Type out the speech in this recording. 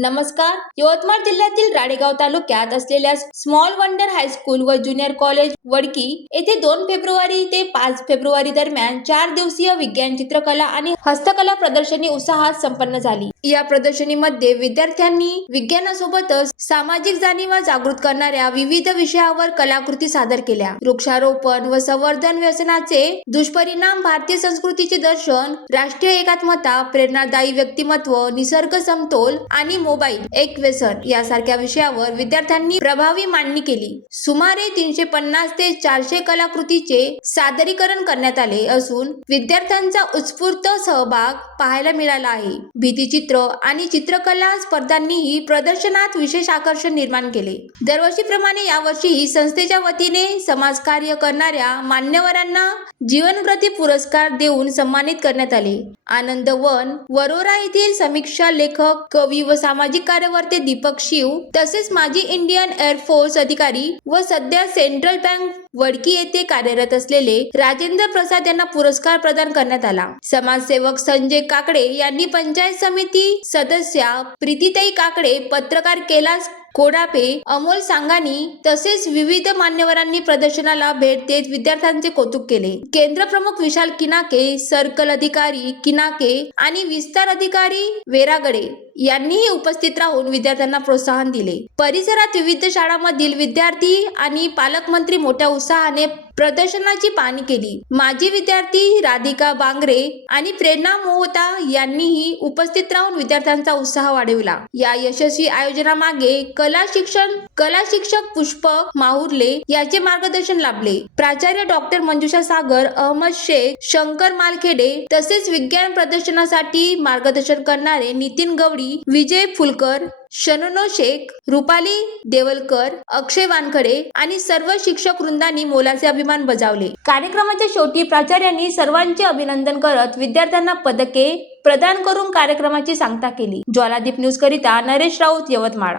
नमस्कार. यवतमाळ जिल्ह्यातील राळेगाव तालुक्यात असलेल्या स्मॉल वंडर हायस्कूल व ज्युनियर कॉलेज वडकी येथे 2 फेब्रुवारी ते 5 फेब्रुवारी दरम्यान 4 दिवसीय विज्ञान, चित्रकला आणि हस्तकला प्रदर्शनी उत्साहात संपन्न झाली. या प्रदर्शनीमध्ये विद्यार्थ्यांनी विज्ञानासोबतच सामाजिक जाणीवा जागृत करणाऱ्या विविध विषयावर कलाकृती सादर केल्या. वृक्षारोपण व संवर्धन, व्यसनाचे दुष्परिणाम, भारतीय संस्कृतीचे दर्शन, राष्ट्रीय एकात्मता, प्रेरणादायी व्यक्तिमत्व, निसर्ग समतोल आणि मोबाईल एक व्यसन यासारख्या विषयावर विद्यार्थ्यांनी प्रभावी मांडणी केली. सुमारे 350 ते 400 कलाकृतीचे सादरीकरण करण्यात आले असून विद्यार्थ्यांचा उत्स्फूर्त सहभाग पाहायला मिळाला आहे. भित्तिचित्र आणि चित्रकला स्पर्धांनीही प्रदर्शनात विशेष आकर्षण निर्माण केले. दरवर्षीप्रमाणे यावर्षीही संस्थेच्या वतीने समाजकार्य करणाऱ्या मान्यवरांना जीवनप्रती पुरस्कार देऊन सन्मानित करण्यात आले. आनंदवन वरोरा येथील समीक्षा लेखक, कवी व सामाजिक कार्यकर्ते दीपक शिव तसेच माजी इंडियन एअरफोर्स अधिकारी व सध्या सेंट्रल बँक वडकी येथे कार्यरत असलेले राजेंद्र प्रसाद यांना पुरस्कार प्रदान करण्यात आला. समाजसेवक संजय काकडे यांनी, पंचायत समिती सदस्या प्रीतीताई काकडे, पत्रकार कैलास कोडापे, अमोल सांगानी तसेच विविध मान्यवरांनी प्रदर्शनाला भेट देत विद्यार्थ्यांचे कौतुक केले. केंद्र प्रमुख विशाल किनाके, सर्कल अधिकारी किनाके आणि विस्तार अधिकारी वेरागडे यांनीही उपस्थित राहून विद्यार्थ्यांना प्रोत्साहन दिले. परिसरात विविध शाळांमधील विद्यार्थी आणि पालकमंत्री मोठ्या उत्साहाने प्रदर्शनाची पाहणी केली. माजी विद्यार्थी राधिका बांगरे आणि प्रेरणा मोहता यांनीही उपस्थित राहून विद्यार्थ्यांचा उत्साह वाढविला. या यशस्वी आयोजनामागे कला शिक्षक पुष्पक माहुर्ले याचे मार्गदर्शन लाभले. प्राचार्य डॉक्टर मंजुषा सागर, अहमद शेख, शंकर मालखेडे तसेच विज्ञान प्रदर्शनासाठी मार्गदर्शन करणारे नितीन गवडी, विजय फुलकर, शननो शेख, रुपाली देवलकर, अक्षय वानखडे आणि सर्व शिक्षक वृंदांनी मोलाचे अभिमान बजावले. कार्यक्रमाच्या शेवटी प्राचार्यांनी सर्वांचे अभिनंदन करत विद्यार्थ्यांना पदके प्रदान करून कार्यक्रमाची सांगता केली. ज्वालादीप न्यूज करिता नरेश राऊत, यवतमाळ.